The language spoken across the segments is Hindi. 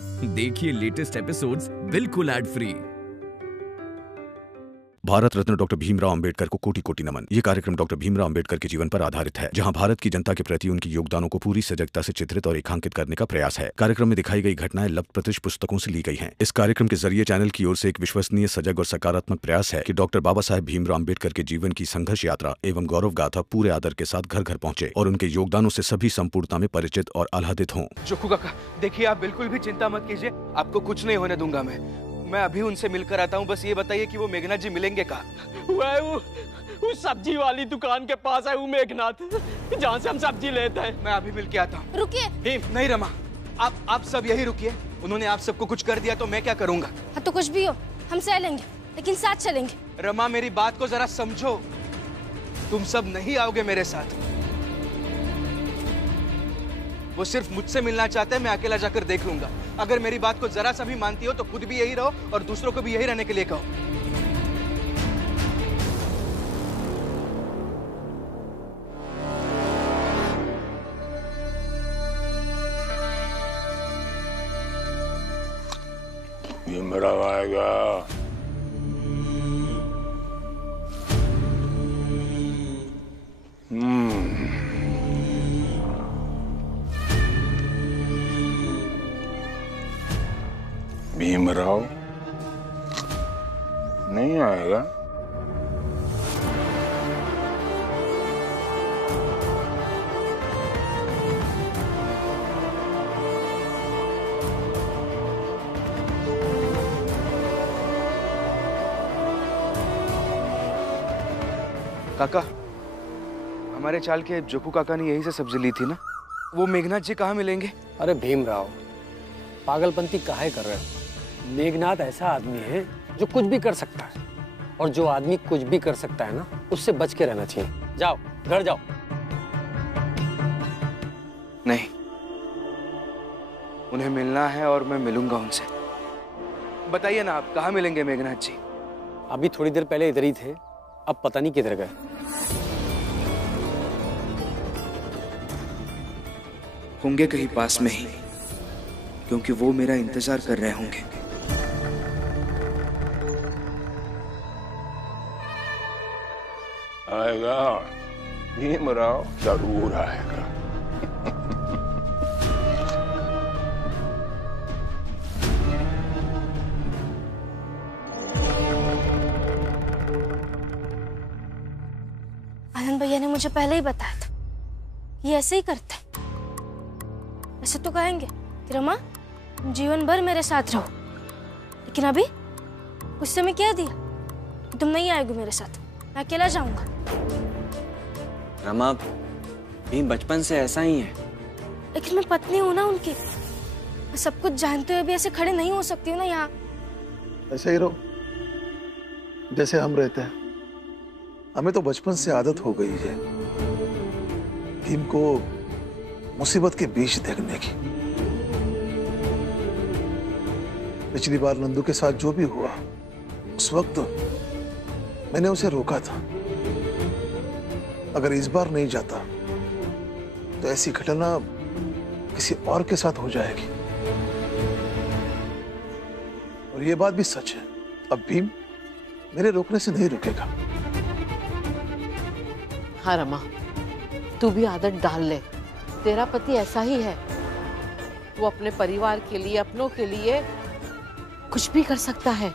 देखिए लेटेस्ट एपिसोड्स बिल्कुल ad free. Bharat Ratna doctor Bhimrao Ambedkar को कोटि कोटि नमन। ये कार्यक्रम डॉक्टर भीमराव अंबेडकर के जीवन पर आधारित है, जहां भारत की जनता के प्रति उनके योगदानों को पूरी सजगता से चित्रित और रेखांकित करने का प्रयास है। कार्यक्रम में दिखाई गई घटनाएं लब्ध-प्रतिष्ठ पुस्तकों से ली गई हैं। इस कार्यक्रम के जरिए चैनल की ओर से एक विश्वसनीय, सजग और सकारात्मक प्रयास है कि डॉक्टर बाबा साहेब भीमराव अंबेडकर के जीवन की संघर्ष यात्रा एवं गौरव गाथा पूरे आदर के साथ घर घर पहुंचे और उनके योगदानों से सभी संपूर्णता में परिचित और आह्लादित हों। जोकू काका, देखिए आप बिल्कुल भी चिंता मत कीजिए, आपको कुछ नहीं होने दूंगा मैं अभी उनसे मिलकर आता हूँ। बस ये बताइए कि वो मेघनाथ जी मिलेंगे कहाँ? वो सब्जी वाली दुकान के पास है वो मेघनाथ, जहाँ से हम सब्जी लेते हैं। मैं अभी मिल के आता हूँ। रुकिए। नहीं रमा, आप सब यही रुकिए। उन्होंने आप सबको कुछ कर दिया तो मैं क्या करूँगा? हाँ तो कुछ भी हो, हम सह लेंगे, लेकिन साथ चलेंगे। रमा मेरी बात को जरा समझो, तुम सब नहीं आओगे मेरे साथ। वो सिर्फ मुझसे मिलना चाहते हैं, मैं अकेला जाकर देख लूंगा। अगर मेरी बात को जरा सा भी मानती हो तो खुद भी यही रहो और दूसरों को भी यही रहने के लिए कहो। भीमराव आएगा। भीमराव नहीं आएगा। काका, हमारे चाल के जोकू काका ने यही से सब्जी ली थी ना? वो मेघनाथ जी कहाँ मिलेंगे? अरे भीमराव, पागलपंती काहे कर रहे हो? मेघनाथ ऐसा आदमी है जो कुछ भी कर सकता है, और जो आदमी कुछ भी कर सकता है ना, उससे बच के रहना चाहिए। जाओ घर जाओ। नहीं, उन्हें मिलना है और मैं मिलूंगा उनसे। बताइए ना, आप कहाँ मिलेंगे मेघनाथ जी? अभी थोड़ी देर पहले इधर ही थे, अब पता नहीं किधर गए। होंगे कहीं पास में ही, क्योंकि वो मेरा इंतजार कर रहे होंगे। आएगा, भीमराव जरूर आएगा। आनंद भैया ने मुझे पहले ही बताया था, ये ऐसे ही करते हैं। ऐसे तो कहेंगे कि रमा तुम जीवन भर मेरे साथ रहो, लेकिन अभी गुस्से में क्या दिया कि तुम नहीं आएगी मेरे साथ, मैं अकेला जाऊंगा। रमा, भीम बचपन से ऐसा ही है। लेकिन मैं पत्नी हूं ना उनकी, मैं सब कुछ जानते हुए भी ऐसे खड़े नहीं हो सकती हूँ ना यहाँ। ऐसे ही रहो जैसे हम रहते हैं। हमें तो बचपन से आदत हो गई है भीम को मुसीबत के बीच देखने की। पिछली बार नंदू के साथ जो भी हुआ, उस वक्त मैंने उसे रोका था। अगर इस बार नहीं जाता तो ऐसी घटना किसी और के साथ हो जाएगी। और ये बात भी सच है, अब भीम मेरे रोकने से नहीं रुकेगा। हाँ रमा, तू भी आदत डाल ले। तेरा पति ऐसा ही है, वो अपने परिवार के लिए, अपनों के लिए कुछ भी कर सकता है।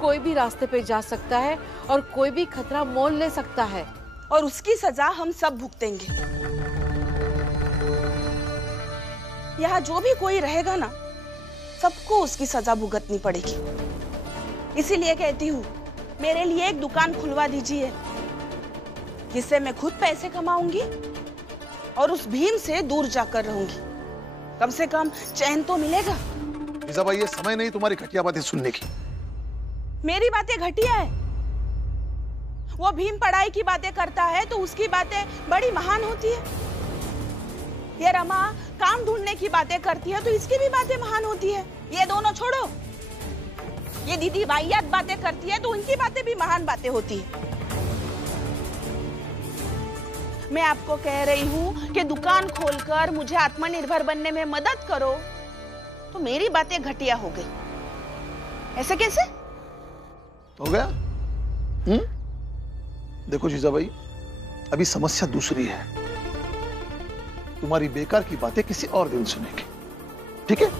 कोई भी रास्ते पे जा सकता है और कोई भी खतरा मोल ले सकता है, और उसकी सजा हम सब भुगतेंगे। यहाँ जो भी कोई रहेगा ना, सबको उसकी सजा भुगतनी पड़ेगी। इसीलिए कहती हूँ, मेरे लिए एक दुकान खुलवा दीजिए, जिससे मैं खुद पैसे कमाऊंगी और उस भीम से दूर जाकर रहूंगी। कम से कम चैन तो मिलेगा। भाई, ये समय नहीं तुम्हारी घटिया बातें सुनने की। मेरी बातें घटिया है? वो भीम पढ़ाई की बातें करता है तो उसकी बातें बड़ी महान होती है। ये रमा काम ढूंढने की बातें करती है तो इसकी भी बातें महान होती है। ये दोनों छोड़ो, ये दीदी वाहियात बातें करती है तो उनकी बातें भी महान बातें होती है। मैं आपको कह रही हूँ कि दुकान खोलकर मुझे आत्मनिर्भर बनने में मदद करो, तो मेरी बातें घटिया हो गई। ऐसे कैसे हो गया? देखो जीजाबाई, अभी समस्या दूसरी है। तुम्हारी बेकार की बातें किसी और दिन सुनेंगे, ठीक है?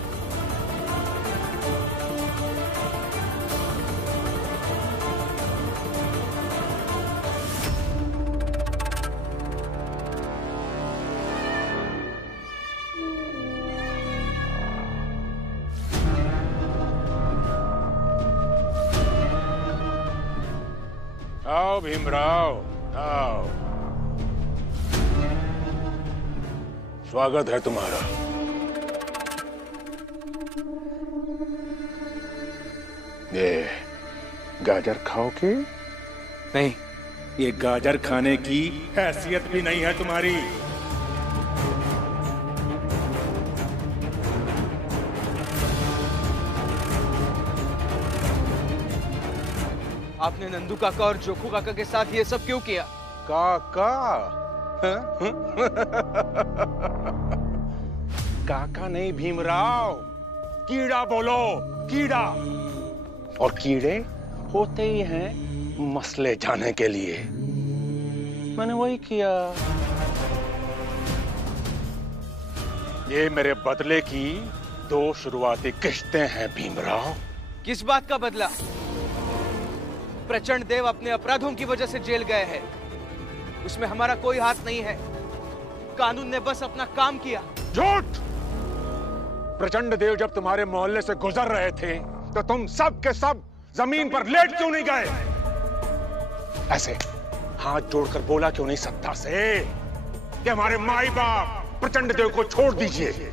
आओ भीमराव, आओ। स्वागत है तुम्हारा। ये गाजर खाओगे? नहीं। ये गाजर खाने की हैसियत भी नहीं है तुम्हारी। आपने नंदू काका और जोखू काका के साथ ये सब क्यों किया? काका? काका नहीं भीमराव, कीड़ा बोलो, कीड़ा। और कीड़े होते ही हैं मसले जाने के लिए। मैंने वही किया। ये मेरे बदले की 2 शुरुआती किश्तें हैं भीमराव। किस बात का बदला? प्रचंड देव अपने अपराधों की वजह से जेल गए हैं। उसमें हमारा कोई हाथ नहीं है। कानून ने बस अपना काम किया। झूठ! प्रचंड देव जब तुम्हारे मोहल्ले से गुजर रहे थे तो तुम सब के सब जमीन पर लेट क्यों नहीं गए? ऐसे हाथ जोड़कर बोला क्यों नहीं सत्ता से कि हमारे माई बाप प्रचंड देव को छोड़ दीजिए?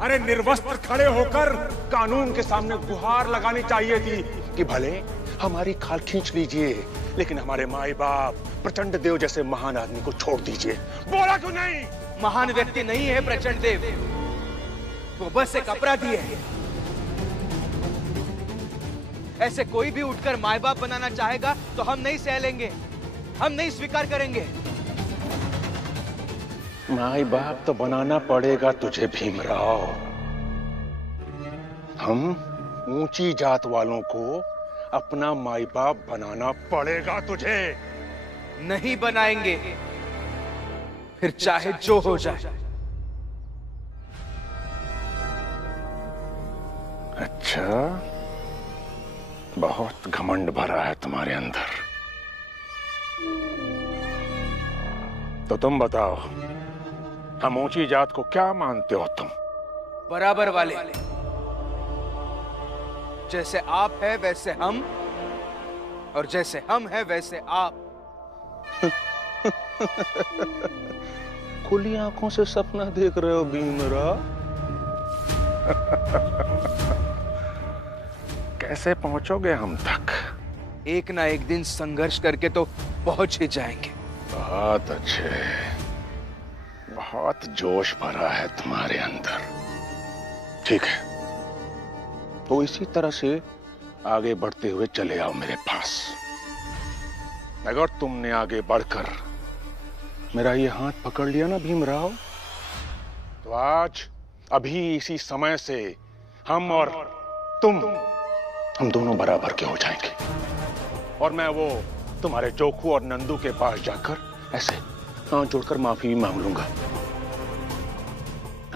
अरे निर्वस्त्र खड़े होकर कानून के सामने गुहार लगानी चाहिए थी कि भले हमारी खाल खींच लीजिए, लेकिन हमारे माई बाप प्रचंड देव जैसे महान आदमी को छोड़ दीजिए। बोला क्यों नहीं? महान व्यक्ति नहीं है प्रचंड देव, वो बस एक अपराधी है। ऐसे कोई भी उठकर माई बाप बनाना चाहेगा तो हम नहीं सह लेंगे, हम नहीं स्वीकार करेंगे। माई बाप तो बनाना पड़ेगा तुझे भीमराव। हम ऊंची जात वालों को अपना माई बाप बनाना पड़ेगा तुझे। नहीं बनाएंगे, फिर चाहे जो हो जाए। अच्छा, बहुत घमंड भरा है तुम्हारे अंदर। तो तुम बताओ, हम ऊंची जात को क्या मानते हो तुम? बराबर वाले। जैसे आप है वैसे हम, और जैसे हम है वैसे आप। खुली आंखों से सपना देख रहे हो भीमराव? कैसे पहुंचोगे हम तक? एक ना एक दिन संघर्ष करके तो पहुंच ही जाएंगे। बहुत अच्छे, बहुत जोश भरा है तुम्हारे अंदर। ठीक है, तो इसी तरह से आगे बढ़ते हुए चले आओ मेरे पास। अगर तुमने आगे बढ़कर मेरा ये हाथ पकड़ लिया ना भीमराव, तो आज अभी इसी समय से हम और तुम, हम दोनों बराबर के हो जाएंगे। और मैं वो तुम्हारे जोखू और नंदू के पास जाकर ऐसे हाथ जोड़कर माफी मांग लूंगा।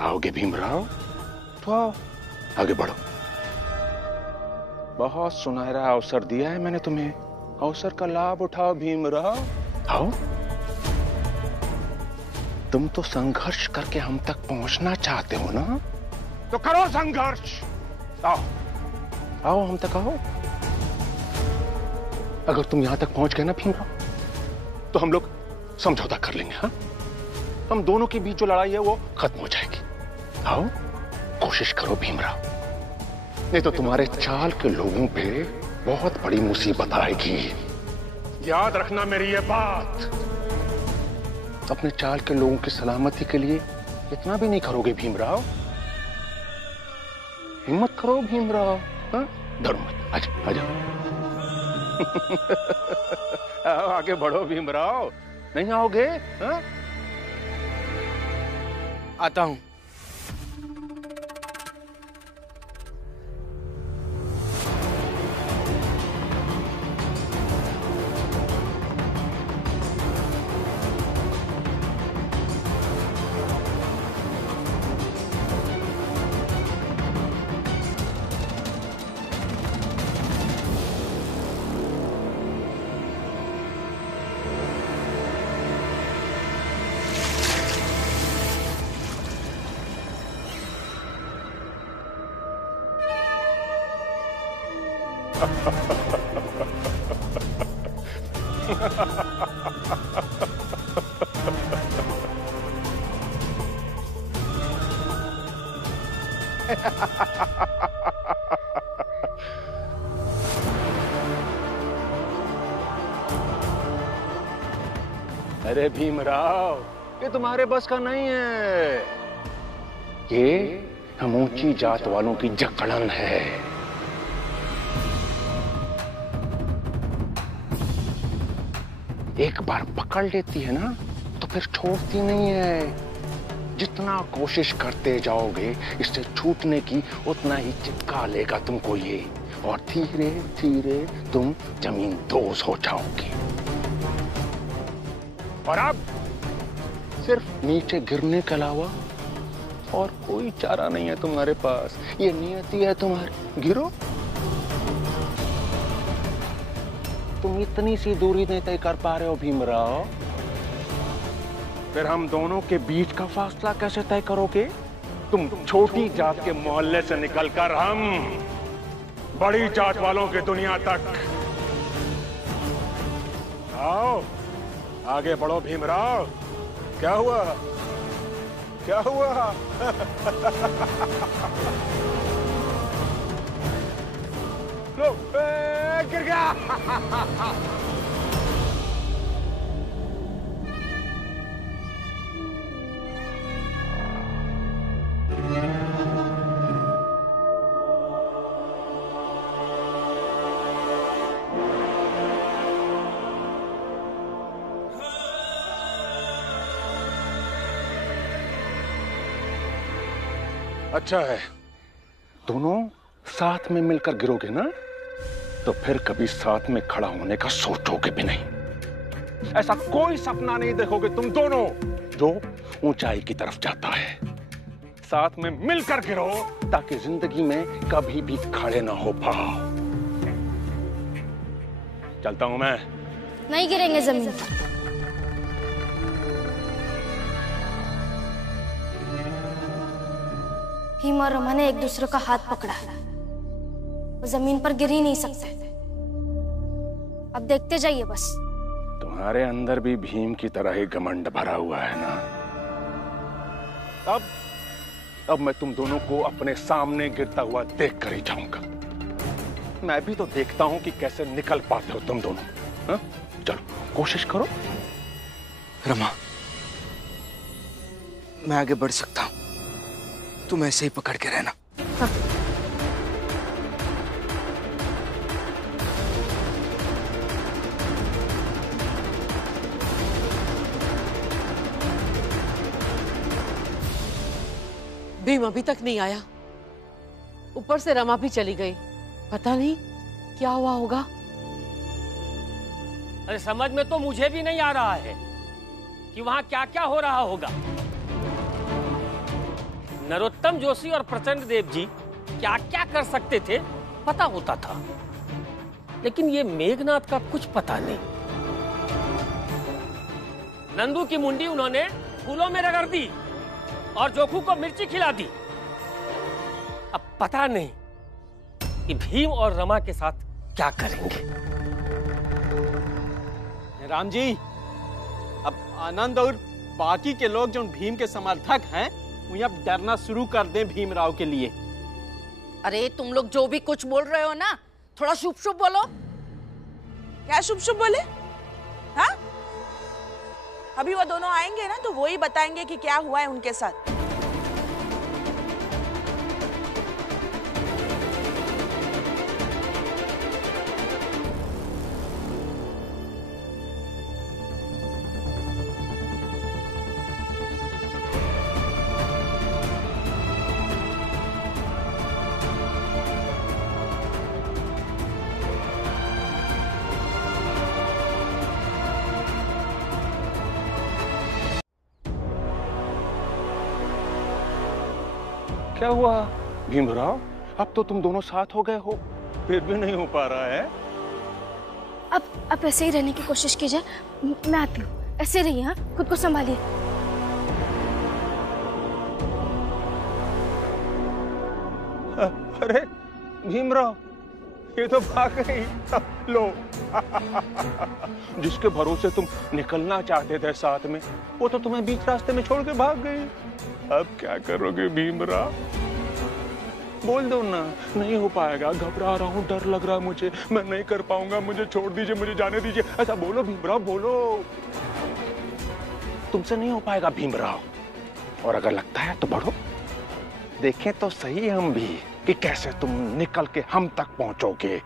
आओगे भीमराव? तो आओ, आगे बढ़ो। बहुत सुनहरा अवसर दिया है मैंने तुम्हें, अवसर का लाभ उठाओ भीमराव। आओ। तुम तो संघर्ष करके हम तक पहुंचना चाहते हो ना, तो करो संघर्ष। आओ आओ, हम तक आओ। अगर तुम यहां तक पहुंच गए ना भीमराव, तो हम लोग समझौता कर लेंगे। हाँ, हम दोनों के बीच जो लड़ाई है वो खत्म हो जाएगी। आओ, कोशिश करो भीमराव, नहीं तो तुम्हारे चाल के लोगों पे बहुत बड़ी मुसीबत आएगी। याद रखना मेरी ये बात। अपने चाल के लोगों की सलामती के लिए इतना भी नहीं करोगे भीमराव? हिम्मत करो भीमराव। हाँ, डरो मत, आजा आजा। आओ, आगे बढ़ो भीमराव। नहीं आओगे? हाँ? आता हूं। अरे भीमराव, ये तुम्हारे बस का नहीं है। ये हम ऊंची जात वालों की जकड़न है। एक बार पकड़ लेती है ना तो फिर छोड़ती नहीं है। जितना कोशिश करते जाओगे इससे छूटने की, उतना ही चिपका लेगा तुमको ये, और धीरे धीरे तुम जमीन दोज हो जाओगी। और अब सिर्फ नीचे गिरने के अलावा और कोई चारा नहीं है तुम्हारे पास। ये नियति है तुम्हारी, गिरो। तुम इतनी सी दूरी नहीं तय कर पा रहे हो भीमराव, फिर हम दोनों के बीच का फासला कैसे तय करोगे? तुम छोटी जात के मोहल्ले से निकलकर हम बड़ी जात वालों की दुनिया तक। आओ आगे बढ़ो भीमराव। क्या हुआ? क्या हुआ? लो, गिर गया। अच्छा है, दोनों साथ में मिलकर गिरोगे ना तो फिर कभी साथ में खड़ा होने का सोचोगे भी नहीं। ऐसा कोई सपना नहीं देखोगे तुम दोनों जो ऊंचाई की तरफ जाता है। साथ में मिलकर गिरो ताकि जिंदगी में कभी भी खड़े ना हो पाओ। चलता हूं मैं। नहीं गिरेंगे जमीन पर। भीम और रमा ने एक दूसरे का हाथ पकड़ा, वो जमीन पर गिर ही नहीं सकते। अब देखते जाइए बस। तुम्हारे अंदर भी भीम की तरह ही घमंड भरा हुआ है ना? अब मैं तुम दोनों को अपने सामने गिरता हुआ देख कर ही जाऊंगा। मैं भी तो देखता हूं कि कैसे निकल पाते हो तुम दोनों। हा? चलो कोशिश करो। रमा, मैं आगे बढ़ सकता हूं, तुम ऐसे ही पकड़ के रहना। हाँ। भीम अभी तक नहीं आया, ऊपर से रमा भी चली गई। पता नहीं क्या हुआ होगा। अरे समझ में तो मुझे भी नहीं आ रहा है कि वहां क्या क्या हो रहा होगा। नरोत्तम जोशी और प्रचंड देव जी क्या क्या कर सकते थे पता होता था, लेकिन ये मेघनाथ का कुछ पता नहीं। नंदू की मुंडी उन्होंने फूलों में रगड़ दी और जोखू को मिर्ची खिला दी। अब पता नहीं कि भीम और रमा के साथ क्या करेंगे। राम जी, अब आनंद और बाकी के लोग जो भीम के समर्थक हैं वो अब डरना शुरू कर दें भीमराव के लिए। अरे तुम लोग जो भी कुछ बोल रहे हो ना, थोड़ा शुभ शुभ बोलो। क्या शुभ शुभ बोले? हाँ, अभी वो दोनों आएंगे ना तो वो ही बताएंगे कि क्या हुआ है उनके साथ। क्या हुआ भीमराव? अब तो तुम दोनों साथ हो गए हो, फिर भी नहीं हो पा रहा है। अब ऐसे ही रहने की कोशिश कीजिए। मैं आती हूँ, ऐसे रहिए। हाँ, खुद को संभालिए। अरे भीमराव, ये तो भाग गई। लो जिसके भरोसे तुम निकलना चाहते थे साथ में, वो तो तुम्हें बीच रास्ते में छोड़ के भाग गई। अब क्या करोगे भीमराव? बोल दो ना, नहीं हो पाएगा, घबरा रहा हूँ, डर लग रहा है मुझे, मैं नहीं कर पाऊंगा, मुझे छोड़ दीजिए, मुझे जाने दीजिए, ऐसा बोलो भीमराव, बोलो। तुमसे नहीं हो पाएगा भीमराव, और अगर लगता है तो बढ़ो, देखें तो सही हम भी कि कैसे तुम निकल के हम तक पहुंचोगे।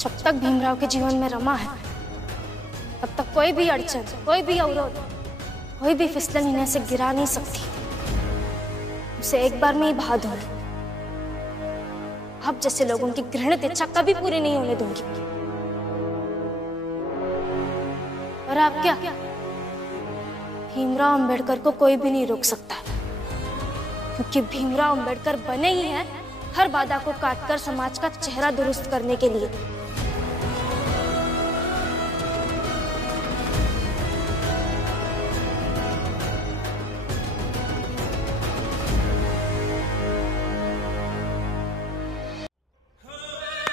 जब तक भीमराव के जीवन में रमा है, तब तक कोई भी अड़चन, कोई भी अवरोध, कोई भी फिसलन इन्हें से गिरा नहीं सकती। उसे एक बार में ही बहा दूंगी। आप जैसे लोगों की घृणित इच्छा कभी पूरी नहीं होने दूंगी। और आप क्या, भीमराव अंबेडकर को कोई भी नहीं रोक सकता, क्योंकि भीमराव अंबेडकर बने ही हैं हर बाधा को काटकर समाज का चेहरा दुरुस्त करने के लिए।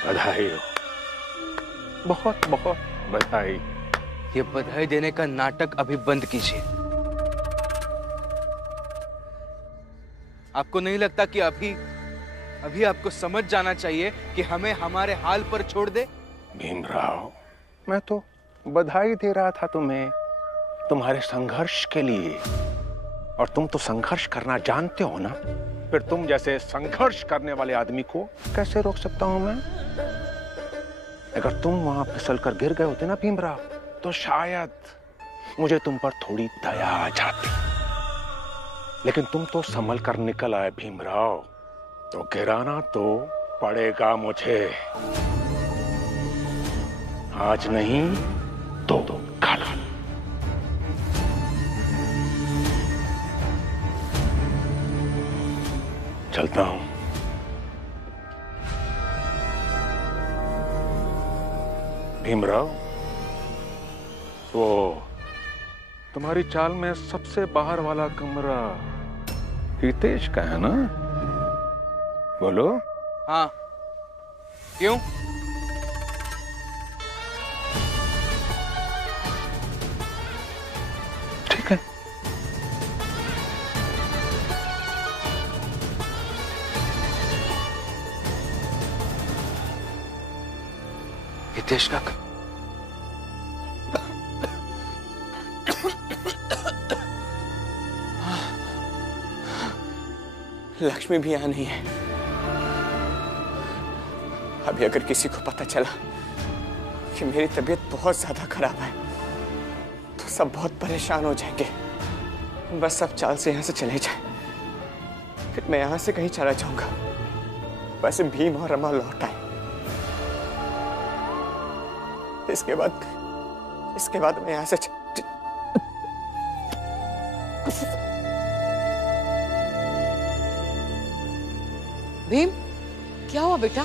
बधाई हो, बहुत बहुत बधाई। ये बधाई देने का नाटक अभी बंद कीजिए। आपको नहीं लगता कि अभी आपको समझ जाना चाहिए कि हमें हमारे हाल पर छोड़ दे? भीमराव, मैं तो बधाई दे रहा था तुम्हें, तुम्हारे संघर्ष के लिए, और तुम तो संघर्ष करना जानते हो ना, फिर तुम जैसे संघर्ष करने वाले आदमी को कैसे रोक सकता हूं मैं? अगर तुम वहां फिसल कर गिर गए होते ना भीमराव, तो शायद मुझे तुम पर थोड़ी दया आ जाती, लेकिन तुम तो संभल कर निकल आए भीमराव, तो गिराना तो पड़ेगा मुझे, आज नहीं तो कल। चलता हूं। भीमराव, वो तुम्हारी चाल में सबसे बाहर वाला कमरा हितेश का है ना? बोलो। हाँ, क्यों? ठीक है। हितेश का लक्ष्मी भी यहाँ नहीं है। अभी अगर किसी को पता चला कि मेरी तबीयत बहुत ज्यादा खराब है, तो सब बहुत परेशान हो जाएंगे। बस सब चाल से यहाँ से चले जाए, फिर मैं यहाँ से कहीं चला जाऊंगा, वैसे भीम और रमा लौट आए। इसके बाद मैं यहाँ से भीम, क्या हुआ बेटा?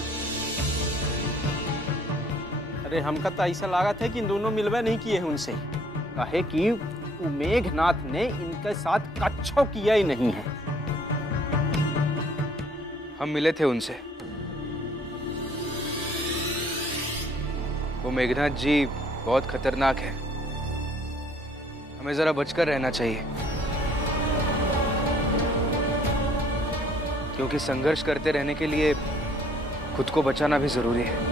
अरे हमका तो ऐसा लगा था कि इन दोनों मिलवा नहीं किए हैं उनसे, कहे कि मेघनाथ ने इनके साथ कच्छो किया ही नहीं है। हम मिले थे उनसे। वो मेघनाथ जी बहुत खतरनाक है, हमें जरा बचकर रहना चाहिए। क्योंकि संघर्ष करते रहने के लिए खुद को बचाना भी जरूरी है।